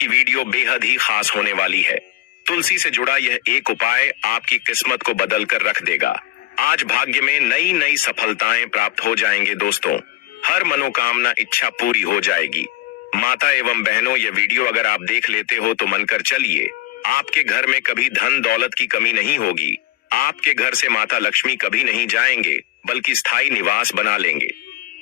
की वीडियो बेहद ही खास होने वाली है। तुलसी से जुड़ा यह एक उपाय आपकी किस्मत को बदल कर रख देगा। आज भाग्य में नई नई सफलताएं प्राप्त हो जाएंगे दोस्तों। हर मनोकामना इच्छा पूरी हो जाएगी। माता एवं बहनों, यह वीडियो अगर आप देख लेते हो तो मानकर चलिए, आपके घर में कभी धन दौलत की कमी नहीं होगी। आपके घर से माता लक्ष्मी कभी नहीं जाएंगे, बल्कि स्थायी निवास बना लेंगे।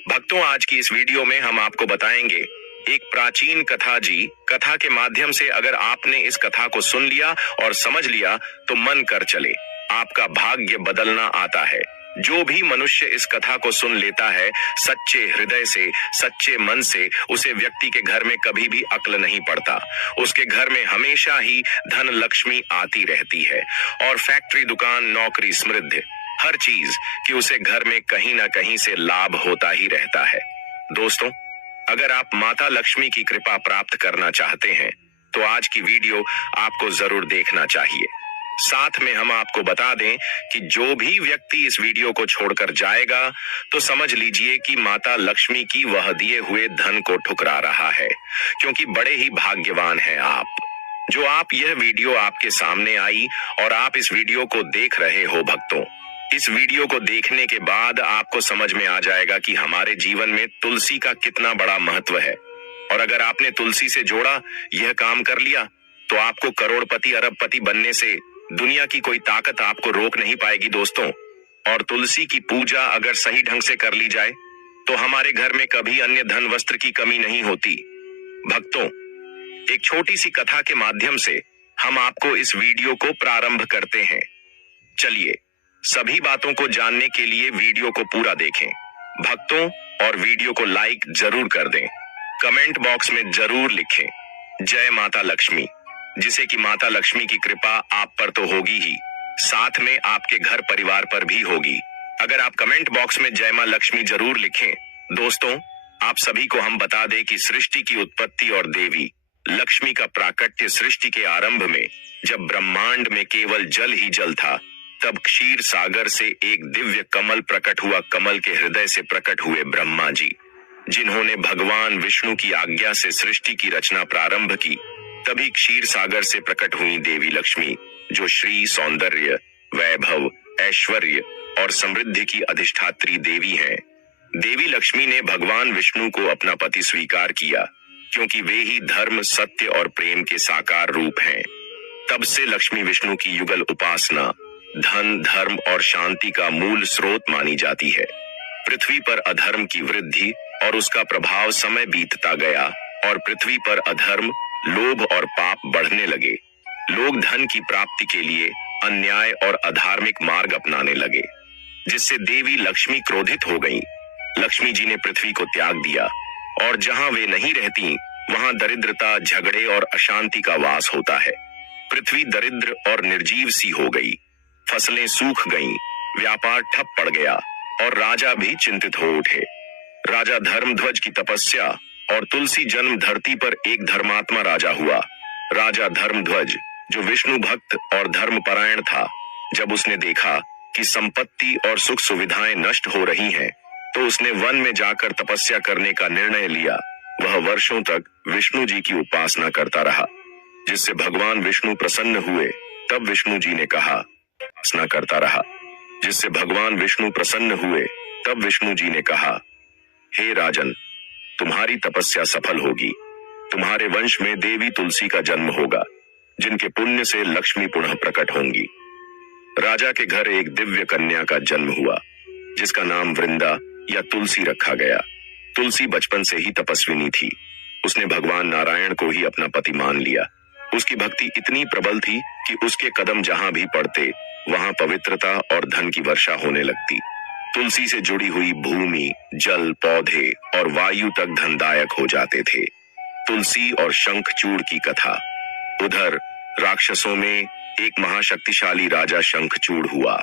भक्तों, आज की इस वीडियो में हम आपको बताएंगे एक प्राचीन कथा जी। कथा के माध्यम से अगर आपने इस कथा को सुन लिया और समझ लिया तो मन कर चले, आपका भाग्य बदलना आता है। जो भी मनुष्य इस कथा को सुन लेता है सच्चे हृदय से, सच्चे मन से, उसे व्यक्ति के घर में कभी भी अक्ल नहीं पड़ता। उसके घर में हमेशा ही धन लक्ष्मी आती रहती है और फैक्ट्री, दुकान, नौकरी, समृद्धि, हर चीज कि उसे घर में कहीं ना कहीं से लाभ होता ही रहता है। दोस्तों, अगर आप माता लक्ष्मी की कृपा प्राप्त करना चाहते हैं तो आज की वीडियो आपको जरूर देखना चाहिए। साथ में हम आपको बता दें कि जो भी व्यक्ति इस वीडियो को छोड़कर जाएगा तो समझ लीजिए कि माता लक्ष्मी की वह दिए हुए धन को ठुकरा रहा है, क्योंकि बड़े ही भाग्यवान हैं आप। जो आप यह वीडियो आपके सामने आई और आप इस वीडियो को देख रहे हो भक्तों, इस वीडियो को देखने के बाद आपको समझ में आ जाएगा कि हमारे जीवन में तुलसी का कितना बड़ा महत्व है। और अगर आपने तुलसी से जोड़ा, यह काम कर लिया, तो आपको करोड़पति अरबपति बनने से दुनिया की कोई ताकत आपको रोक नहीं पाएगी दोस्तों। और तुलसी की पूजा अगर सही ढंग से कर ली जाए तो हमारे घर में कभी अन्य धन वस्त्र की कमी नहीं होती। भक्तों, एक छोटी सी कथा के माध्यम से हम आपको इस वीडियो को प्रारंभ करते हैं। चलिए, सभी बातों को जानने के लिए वीडियो को पूरा देखें भक्तों, और वीडियो को लाइक जरूर कर दें। कमेंट बॉक्स में जरूर लिखें जय माता लक्ष्मी, जिसे कि माता लक्ष्मी की कृपा आप पर तो होगी ही, साथ में आपके घर परिवार पर भी होगी। अगर आप कमेंट बॉक्स में जय मां लक्ष्मी जरूर लिखें। दोस्तों, आप सभी को हम बता दें कि सृष्टि की उत्पत्ति और देवी लक्ष्मी का प्राकट्य सृष्टि के आरंभ में, जब ब्रह्मांड में केवल जल ही जल था, तब क्षीर सागर से एक दिव्य कमल प्रकट हुआ। कमल के हृदय से प्रकट हुए ब्रह्मा जी, जिन्होंने भगवान विष्णु की आज्ञा से सृष्टि की रचना प्रारंभ की। तभी क्षीर सागर से प्रकट हुई देवी लक्ष्मी, जो श्री, सौंदर्य, वैभव, ऐश्वर्य और समृद्धि की अधिष्ठात्री देवी हैं। देवी लक्ष्मी ने भगवान विष्णु को अपना पति स्वीकार किया, क्योंकि वे ही धर्म, सत्य और प्रेम के साकार रूप हैं। तब से लक्ष्मी विष्णु की युगल उपासना धन, धर्म और शांति का मूल स्रोत मानी जाती है। पृथ्वी पर अधर्म की वृद्धि और उसका प्रभाव समय बीतता गया और पृथ्वी पर अधर्म, लोभ और पाप बढ़ने लगे। लोग धन की प्राप्ति के लिए अन्याय और अधार्मिक मार्ग अपनाने लगे, जिससे देवी लक्ष्मी क्रोधित हो गईं। लक्ष्मी जी ने पृथ्वी को त्याग दिया और जहां वे नहीं रहती वहां दरिद्रता, झगड़े और अशांति का वास होता है। पृथ्वी दरिद्र और निर्जीव सी हो गई, फसलें सूख गईं, व्यापार ठप पड़ गया और राजा भी चिंतित हो उठे। राजा धर्मध्वज की तपस्या और तुलसी जन्म धरती पर एक धर्मात्मा राजा हुआ। राजा धर्मध्वज, जो विष्णु भक्त और धर्मपरायण था, जब उसने देखा कि संपत्ति और सुख सुविधाएं नष्ट हो रही हैं, तो उसने वन में जाकर तपस्या करने का निर्णय लिया। वह वर्षों तक विष्णु जी की उपासना करता रहा, जिससे भगवान विष्णु प्रसन्न हुए। तब विष्णु जी ने कहा, उपासना करता रहा, जिससे भगवान विष्णु प्रसन्न हुए। तब विष्णु जी ने कहा, हे राजन, तुम्हारी तपस्या सफल होगी। तुम्हारे वंश में देवी तुलसी का जन्म होगा, जिनके पुण्य से लक्ष्मी पुनः प्रकट होंगी। राजा के घर एक दिव्य कन्या का जन्म हुआ, जिसका नाम वृंदा या तुलसी रखा गया। तुलसी बचपन से ही तपस्विनी थी। उसने भगवान नारायण को ही अपना पति मान लिया। उसकी भक्ति इतनी प्रबल थी कि उसके कदम जहां भी पड़ते वहां पवित्रता और धन की वर्षा होने लगती। तुलसी से जुड़ी हुई भूमि, जल, पौधे और वायु तक धनदायक हो जाते थे। तुलसी और शंखचूड़ की कथा। उधर राक्षसों में एक महाशक्तिशाली राजा शंखचूड़ हुआ,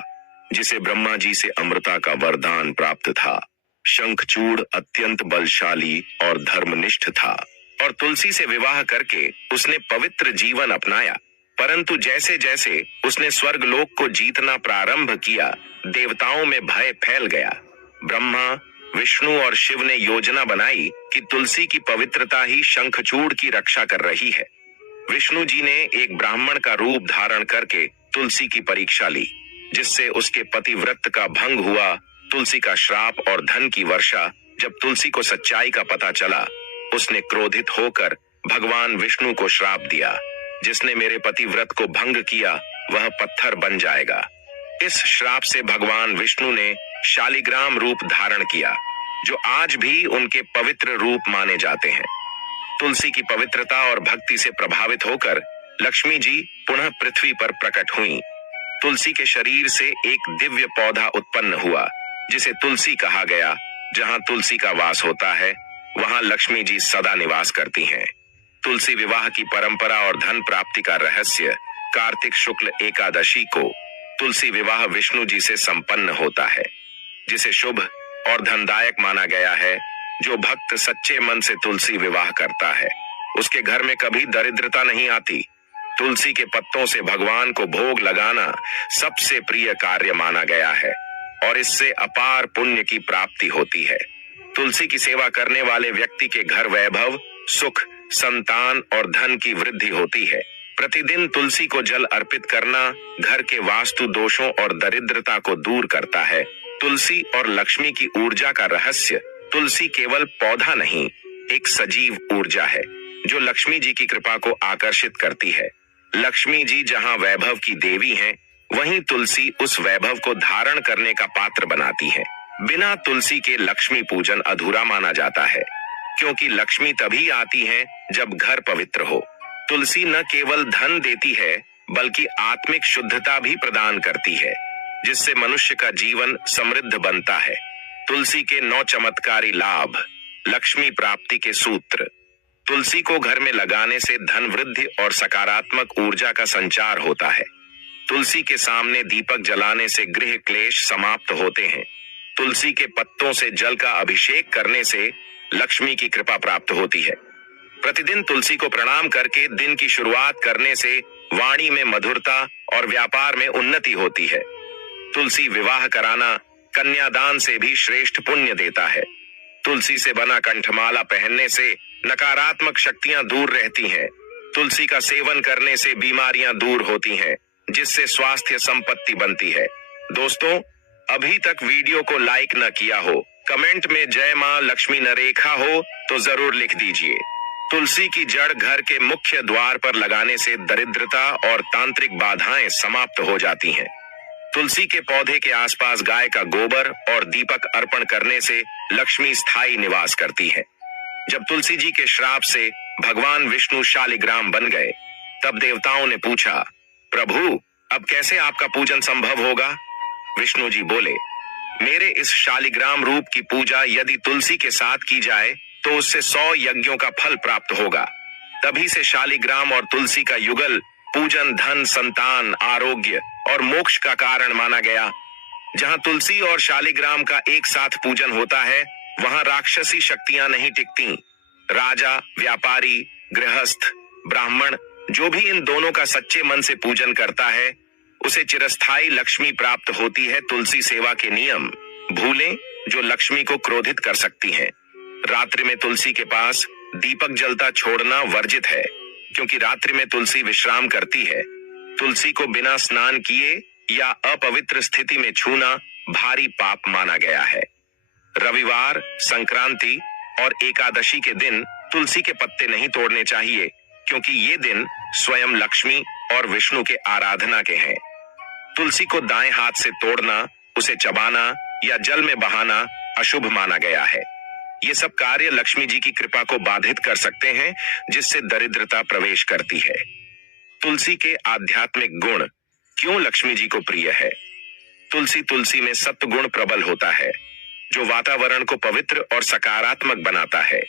जिसे ब्रह्मा जी से अमृता का वरदान प्राप्त था। शंखचूड़ अत्यंत बलशाली और धर्मनिष्ठ था और तुलसी से विवाह करके उसने पवित्र जीवन अपनाया। परंतु जैसे जैसे उसने स्वर्गलोक को जीतना प्रारंभ किया, देवताओं में भय फैल गया। ब्रह्मा, विष्णु और शिव ने योजना बनाई कि तुलसी की पवित्रता ही शंखचूड़ की रक्षा कर रही है। विष्णु जी ने एक ब्राह्मण का रूप धारण करके तुलसी की परीक्षा ली, जिससे उसके पतिव्रत का भंग हुआ। तुलसी का श्राप और धन की वर्षा। जब तुलसी को सच्चाई का पता चला, उसने क्रोधित होकर भगवान विष्णु को श्राप दिया, जिसने मेरे पतिव्रत को भंग किया वह पत्थर बन जाएगा। इस श्राप से भगवान विष्णु ने शालिग्राम रूप धारण किया, जो आज भी उनके पवित्र रूप माने जाते हैं। तुलसी की पवित्रता और भक्ति से प्रभावित होकर लक्ष्मी जी पुनः पृथ्वी पर प्रकट हुई। तुलसी के शरीर से एक दिव्य पौधा उत्पन्न हुआ, जिसे तुलसी कहा गया। जहां तुलसी का वास होता है, वहां लक्ष्मी जी सदा निवास करती हैं। तुलसी विवाह की परंपरा और धन प्राप्ति का रहस्य। कार्तिक शुक्ल एकादशी को तुलसी विवाह विष्णु जी से संपन्न होता है, जिसे शुभ और धनदायक माना गया है। जो भक्त सच्चे मन से तुलसी विवाह करता है, उसके घर में कभी दरिद्रता नहीं आती। तुलसी के पत्तों से भगवान को भोग लगाना सबसे प्रिय कार्य माना गया है और इससे अपार पुण्य की प्राप्ति होती है। तुलसी की सेवा करने वाले व्यक्ति के घर वैभव, सुख, संतान और धन की वृद्धि होती है। प्रतिदिन तुलसी को जल अर्पित करना घर के वास्तु दोषों और दरिद्रता को दूर करता है। तुलसी और लक्ष्मी की ऊर्जा का रहस्य। तुलसी केवल पौधा नहीं, एक सजीव ऊर्जा है जो लक्ष्मी जी की कृपा को आकर्षित करती है। लक्ष्मी जी जहां वैभव की देवी हैं, वहीं तुलसी उस वैभव को धारण करने का पात्र बनाती है। बिना तुलसी के लक्ष्मी पूजन अधूरा माना जाता है, क्योंकि लक्ष्मी तभी आती है जब घर पवित्र हो। तुलसी न केवल धन देती है, बल्कि आत्मिक शुद्धता भी प्रदान करती है, जिससे मनुष्य का जीवन समृद्ध बनता है। तुलसी के 9 चमत्कारी लाभ। लक्ष्मी प्राप्ति के सूत्र। तुलसी को घर में लगाने से धन वृद्धि और सकारात्मक ऊर्जा का संचार होता है। तुलसी के सामने दीपक जलाने से गृह क्लेश समाप्त होते हैं। तुलसी के पत्तों से जल का अभिषेक करने से लक्ष्मी की कृपा प्राप्त होती है। प्रतिदिन तुलसी को प्रणाम करके दिन की शुरुआत करने से वाणी में मधुरता और व्यापार में उन्नति होती है। तुलसी विवाह कराना कन्यादान से भी श्रेष्ठ पुण्य देता है। तुलसी से बना कंठमाला पहनने से नकारात्मक शक्तियां दूर रहती हैं। तुलसी का सेवन करने से बीमारियां दूर होती हैं, जिससे स्वास्थ्य संपत्ति बनती है। दोस्तों, अभी तक वीडियो को लाइक न किया हो, कमेंट में जय मां लक्ष्मी नरेखा हो तो जरूर लिख दीजिए। तुलसी की जड़ घर के मुख्य द्वार पर लगाने से दरिद्रता और तांत्रिक बाधाएं समाप्त हो जाती हैं। तुलसी के पौधे के आसपास गाय का गोबर और दीपक अर्पण करने से लक्ष्मी स्थायी निवास करती है। जब तुलसी जी के श्राप से भगवान विष्णु शालिग्राम बन गए, तब देवताओं ने पूछा, प्रभु, अब कैसे आपका पूजन संभव होगा? विष्णु जी बोले, मेरे इस शालिग्राम रूप की पूजा यदि तुलसी के साथ की जाए तो उससे 100 यज्ञों का फल प्राप्त होगा। तभी से शालिग्राम और तुलसी का युगल पूजन धन, संतान, आरोग्य और मोक्ष का कारण माना गया। जहां तुलसी और शालिग्राम का एक साथ पूजन होता है, वहां राक्षसी शक्तियां नहीं टिकती। राजा, व्यापारी, गृहस्थ, ब्राह्मण, जो भी इन दोनों का सच्चे मन से पूजन करता है, उसे चिरस्थायी लक्ष्मी प्राप्त होती है। तुलसी सेवा के नियम। भूलें जो लक्ष्मी को क्रोधित कर सकती हैं। रात्रि में तुलसी के पास दीपक जलता छोड़ना वर्जित है, क्योंकि रात्रि में तुलसी विश्राम करती है। तुलसी को बिना स्नान किए या अपवित्र स्थिति में छूना भारी पाप माना गया है। रविवार, संक्रांति और एकादशी के दिन तुलसी के पत्ते नहीं तोड़ने चाहिए, क्योंकि ये दिन स्वयं लक्ष्मी और विष्णु के आराधना के हैं। तुलसी को दाएं हाथ से तोड़ना, उसे चबाना या जल में बहाना अशुभ माना गया है। ये सब कार्य लक्ष्मी जी की कृपा को बाधित कर सकते हैं, जिससे दरिद्रता प्रवेश करती है। तुलसी के आध्यात्मिक गुण। क्यों लक्ष्मी जी को प्रिय है? तुलसी में सत्व गुण प्रबल होता है, जो वातावरण को पवित्र और सकारात्मक बनाता है।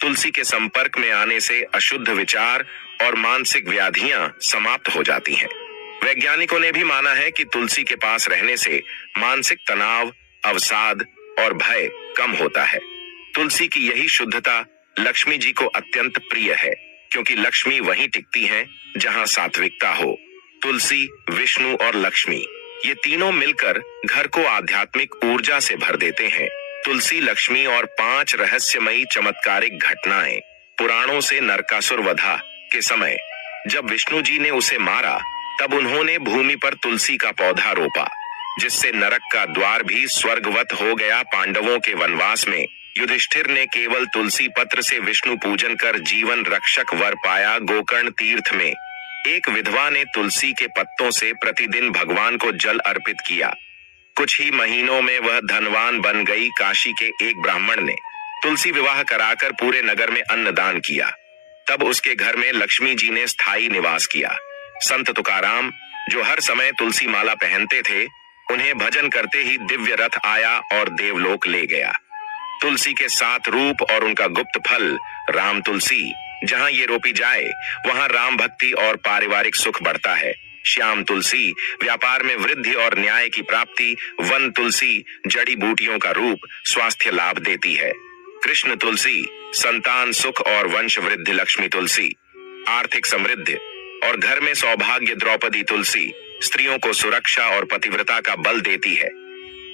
तुलसी के संपर्क में आने से अशुद्ध विचार और मानसिक व्याधियां समाप्त हो जाती हैं। वैज्ञानिकों ने भी माना है कि तुलसी के पास रहने से मानसिक तनाव, अवसाद और भय कम होता है। तुलसी की यही शुद्धता लक्ष्मी जी को अत्यंत प्रिय है, क्योंकि लक्ष्मी वहीं टिकती हैं जहां सात्विकता हो। तुलसी, विष्णु और लक्ष्मी, ये तीनों मिलकर घर को आध्यात्मिक ऊर्जा से भर देते हैं। तुलसी, लक्ष्मी और 5 रहस्यमयी चमत्कारिक घटनाएं। पुराणों से नरकासुर वधा के समय जब विष्णु जी ने उसे मारा तब उन्होंने भूमि पर तुलसी का पौधा रोपा, जिससे नरक का द्वार भी स्वर्गवत हो गया। पांडवों के वनवास में युधिष्ठिर ने केवल तुलसी पत्र से विष्णु पूजन कर जीवन रक्षक वर पाया। गोकर्ण तीर्थ में एक विधवा ने तुलसी के पत्तों से प्रतिदिन भगवान को जल अर्पित किया। कुछ ही महीनों में वह धनवान बन गई। काशी के एक ब्राह्मण ने तुलसी विवाह कराकर पूरे नगर में अन्नदान किया। तब उसके घर में लक्ष्मी जी ने स्थायी निवास किया। संत तुकाराम, जो हर समय तुलसी माला पहनते थे, उन्हें भजन करते ही दिव्य रथ आया और देवलोक ले गया। तुलसी के 7 रूप और उनका गुप्त फल राम तुलसी, जहां ये रोपी जाए वहां राम भक्ति और पारिवारिक सुख बढ़ता है। श्याम तुलसी, व्यापार में वृद्धि और न्याय की प्राप्ति। वन तुलसी, जड़ी बूटियों का रूप, स्वास्थ्य लाभ देती है। कृष्ण तुलसी, संतान सुख और वंश वृद्धि। लक्ष्मी तुलसी, आर्थिक समृद्धि और घर में सौभाग्य। द्रौपदी तुलसी, स्त्रियों को सुरक्षा और पतिव्रता का बल देती है।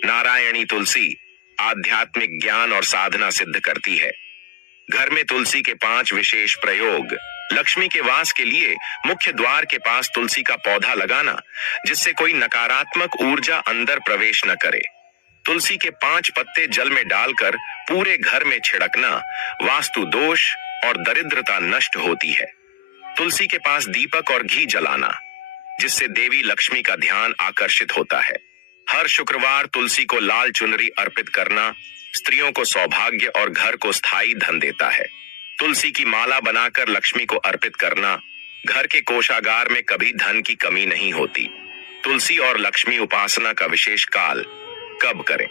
नारायणी तुलसी, आध्यात्मिक ज्ञान और साधना सिद्ध करती है। घर में तुलसी के 5 विशेष प्रयोग। लक्ष्मी के वास के लिए मुख्य द्वार के पास तुलसी का पौधा लगाना, जिससे कोई नकारात्मक ऊर्जा अंदर प्रवेश न करे। तुलसी के 5 पत्ते जल में डालकर पूरे घर में छिड़कना, वास्तु दोष और दरिद्रता नष्ट होती है। तुलसी के पास दीपक और घी जलाना, जिससे देवी लक्ष्मी का ध्यान आकर्षित होता है। हर शुक्रवार तुलसी को लाल चुनरी अर्पित करना स्त्रियों को सौभाग्य और घर को स्थायी धन देता है। तुलसी की माला बनाकर लक्ष्मी को अर्पित करना, घर के कोषागार में कभी धन की कमी नहीं होती। तुलसी और लक्ष्मी उपासना का विशेष काल कब करें?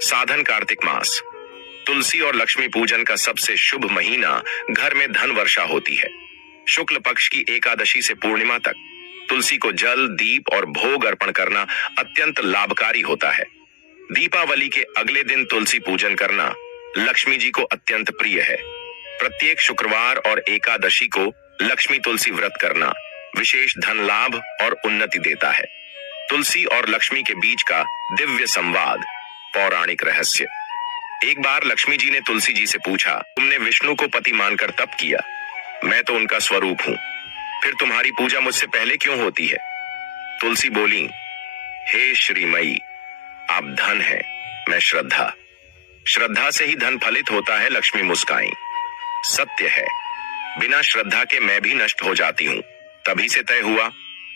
साधन कार्तिक मास। तुलसी और लक्ष्मी पूजन का सबसे शुभ महीना घर में धन वर्षा होती है। शुक्ल पक्ष की एकादशी से पूर्णिमा तक तुलसी को जल, दीप और भोग अर्पण करना अत्यंत लाभकारी होता है। दीपावली के अगले दिन तुलसी पूजन करना लक्ष्मी जी को अत्यंत प्रिय है। प्रत्येक शुक्रवार और एकादशी को लक्ष्मी तुलसी व्रत करना विशेष धन लाभ और उन्नति देता है। तुलसी और लक्ष्मी के बीच का दिव्य संवाद। पौराणिक रहस्य। एक बार लक्ष्मी जी ने तुलसी जी से पूछा, तुमने विष्णु को पति मानकर तप किया, मैं तो उनका स्वरूप हूं, फिर तुम्हारी पूजा मुझसे पहले क्यों होती है? तुलसी बोली, हे श्रीमयी, आप धन हैं, मैं श्रद्धा। श्रद्धा से ही धन फलित होता है। लक्ष्मी मुस्काई, सत्य है, बिना श्रद्धा के मैं भी नष्ट हो जाती हूँ। तभी से तय हुआ,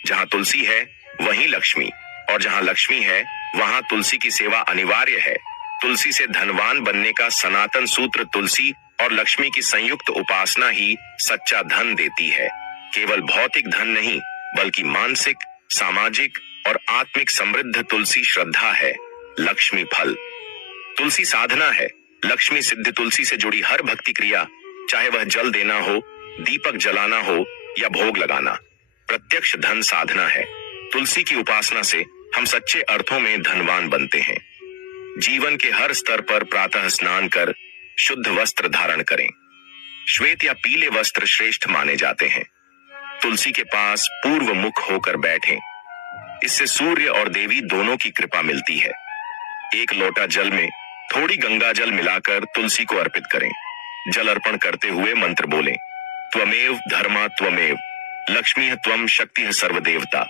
जहाँ तुलसी है वहीं लक्ष्मी, और जहाँ लक्ष्मी है वहां तुलसी की सेवा अनिवार्य है। तुलसी से धनवान बनने का सनातन सूत्र तुलसी और लक्ष्मी की संयुक्त उपासना ही सच्चा धन देती है। केवल भौतिक धन नहीं, बल्कि मानसिक, सामाजिक और आत्मिक समृद्ध तुलसी श्रद्धा है। लक्ष्मी फल। तुलसी साधना है। लक्ष्मी सिद्ध तुलसी से जुड़ी हर भक्ति क्रिया, चाहे वह जल देना हो, दीपक जलाना हो या भोग लगाना, प्रत्यक्ष धन साधना है। तुलसी की उपासना से हम सच्चे अर्थों में धनवान बनते हैं। जीवन के हर स्तर पर प्रातः स्नान कर शुद्ध वस्त्र धारण करें। श्वेत या पीले वस्त्र श्रेष्ठ माने जाते हैं। तुलसी के पास पूर्व मुख होकर बैठें। इससे सूर्य और देवी दोनों की कृपा मिलती है। एक लोटा जल में थोड़ी गंगा जल मिलाकर तुलसी को अर्पित करें। जल अर्पण करते हुए मंत्र बोलें, त्वमेव धर्मा त्वमेव, लक्ष्मी त्वम शक्ति सर्वदेवता,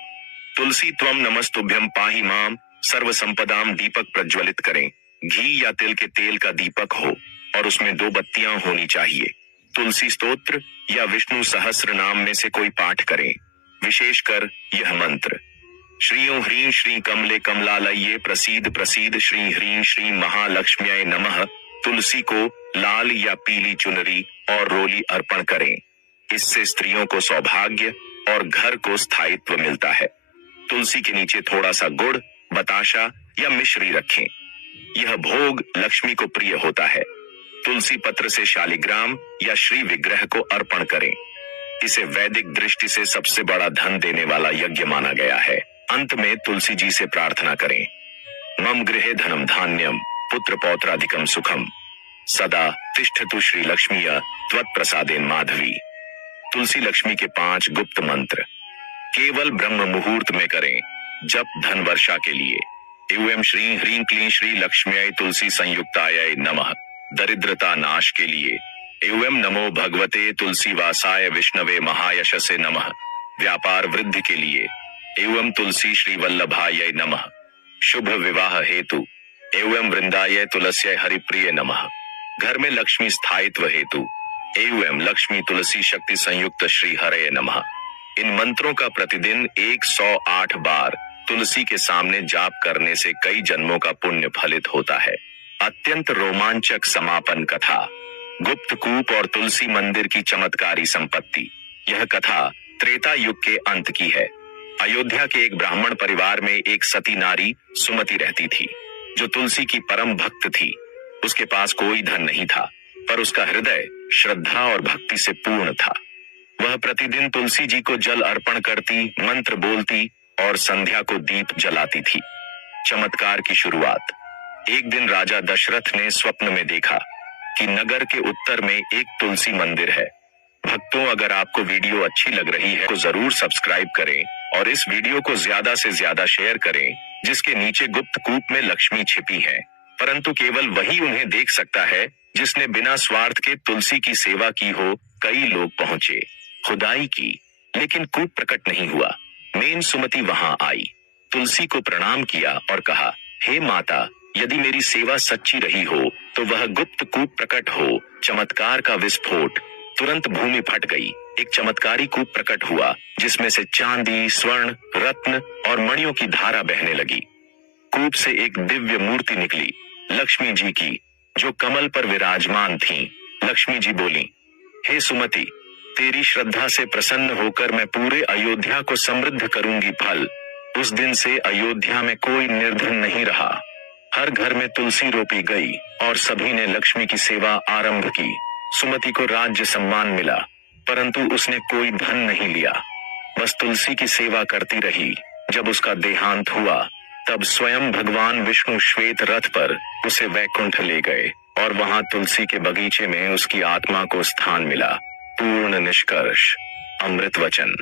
तुलसी त्वम नमस्तुभ्यम पाहि माम सर्व संपदाम। दीपक प्रज्वलित करें। घी या तिल के तेल का दीपक हो और उसमें 2 बत्तियां होनी चाहिए। तुलसी स्तोत्र या विष्णु सहस्र नाम में से कोई पाठ करें। विशेषकर यह मंत्र, श्रीं ह्रीं श्री कमले कमलालये प्रसीद प्रसीद, श्री ह्रीं श्री महालक्ष्म्यै नमः। तुलसी को लाल या पीली चुनरी और रोली अर्पण करें। इससे स्त्रियों को सौभाग्य और घर को स्थायित्व मिलता है। तुलसी के नीचे थोड़ा सा गुड़, बताशा या मिश्री रखें। यह भोग लक्ष्मी को प्रिय होता है। तुलसी पत्र से शालिग्राम या श्री विग्रह को अर्पण करें। इसे वैदिक दृष्टि से सबसे बड़ा धन देने वाला यज्ञ माना गया है। अंत में तुलसी जी से प्रार्थना करें, मम गृहे धनम धान्यम पुत्र पौत्राधिकम सुखम सदा तिष्ठतु श्री लक्ष्मीय त्वत्प्रसादेन माधवी। तुलसी लक्ष्मी के 5 गुप्त मंत्र केवल ब्रह्म मुहूर्त में करें। जप धन वर्षा के लिए, एवं श्री ह्रीं क्लीं श्री लक्ष्म्यै तुलसी संयुक्तायै नमः। दरिद्रता नाश के लिए, एवं नमो भगवते तुलसी वासाय विष्णवे महायशसे नमः। व्यापार वृद्धि के लिए एवं तुलसी श्री वल्लभाय नमः। शुभ विवाह हेतु एवं वृंदाय तुलस्य हरिप्रिय नमः। घर में लक्ष्मी स्थायित्व हेतु एवं लक्ष्मी तुलसी शक्ति संयुक्त श्री हरये नमः। इन मंत्रों का प्रतिदिन 108 बार तुलसी के सामने जाप करने से कई जन्मों का पुण्य फलित होता है। अत्यंत रोमांचक समापन कथा, गुप्त कूप और तुलसी मंदिर की चमत्कारी संपत्ति। यह कथा त्रेता युग के अंत की है। अयोध्या के एक ब्राह्मण परिवार में एक सती नारी सुमति रहती थी, जो तुलसी की परम भक्त थी। उसके पास कोई धन नहीं था, पर उसका हृदय श्रद्धा और भक्ति से पूर्ण था। वह प्रतिदिन तुलसी जी को जल अर्पण करती, मंत्र बोलती और संध्या को दीप जलाती थी। चमत्कार की शुरुआत। एक दिन राजा दशरथ ने स्वप्न में देखा कि नगर के उत्तर में एक तुलसी मंदिर है। भक्तों, अगर आपको वीडियो अच्छी लग रही है तो जरूर सब्सक्राइब करें और इस वीडियो को ज्यादा से ज्यादा शेयर करें, जिसके नीचे गुप्त कूप में लक्ष्मी छिपी है, परंतु केवल वही उन्हें देख सकता है जिसने बिना स्वार्थ के तुलसी की सेवा की हो। कई लोग पहुंचे, खुदाई की, लेकिन कूप प्रकट नहीं हुआ। मेन सुमति वहां आई, तुलसी को प्रणाम किया और कहा, हे माता, यदि मेरी सेवा सच्ची रही हो तो वह गुप्त कूप प्रकट हो। चमत्कार का विस्फोट। तुरंत भूमि फट गई। एक चमत्कारी कूप प्रकट हुआ, जिसमें से चांदी, स्वर्ण, रत्न और मणियों की धारा बहने लगी। कूप से एक दिव्य मूर्ति निकली, लक्ष्मी जी की, जो कमल पर विराजमान थीं। लक्ष्मी जी बोली, हे सुमति, तेरी श्रद्धा से प्रसन्न होकर मैं पूरे अयोध्या को समृद्ध करूंगी फल। उस दिन से अयोध्या में कोई निर्धन नहीं रहा। हर घर में तुलसी रोपी गई और सभी ने लक्ष्मी की सेवा आरंभ की। सुमति को राज्य सम्मान मिला, परंतु उसने कोई धन नहीं लिया, बस तुलसी की सेवा करती रही। जब उसका देहांत हुआ, तब स्वयं भगवान विष्णु श्वेत रथ पर उसे वैकुंठ ले गए और वहां तुलसी के बगीचे में उसकी आत्मा को स्थान मिला। पूर्ण निष्कर्ष, अमृत वचन।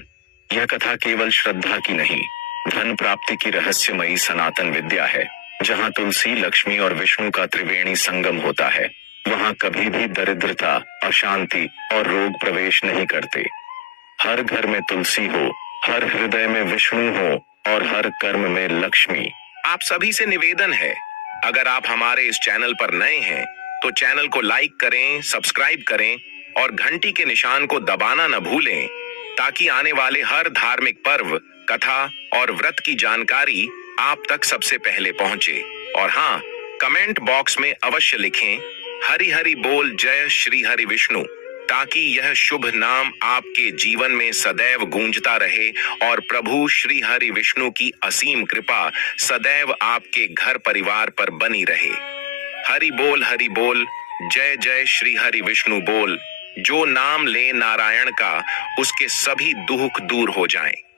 यह कथा केवल श्रद्धा की नहीं, धन प्राप्ति की रहस्यमयी सनातन विद्या है। जहां तुलसी, लक्ष्मी और विष्णु का त्रिवेणी संगम होता है, वहां कभी भी दरिद्रता, अशांति और रोग प्रवेश नहीं करते। हर घर में तुलसी हो, हर हृदय में विष्णु हो और हर कर्म में लक्ष्मी। आप सभी से निवेदन है, अगर आप हमारे इस चैनल पर नए हैं तो चैनल को लाइक करें, सब्सक्राइब करें और घंटी के निशान को दबाना न भूलें, ताकि आने वाले हर धार्मिक पर्व, कथा और व्रत की जानकारी आप तक सबसे पहले पहुंचे। और हाँ, कमेंट बॉक्स में अवश्य लिखें, हरि हरि बोल जय श्री हरि विष्णु, ताकि यह शुभ नाम आपके जीवन में सदैव गूंजता रहे और प्रभु श्री हरि विष्णु की असीम कृपा सदैव आपके घर परिवार पर बनी रहे। हरि बोल जय जय श्री हरि विष्णु बोल। जो नाम ले नारायण का, उसके सभी दुख दूर हो जाएं।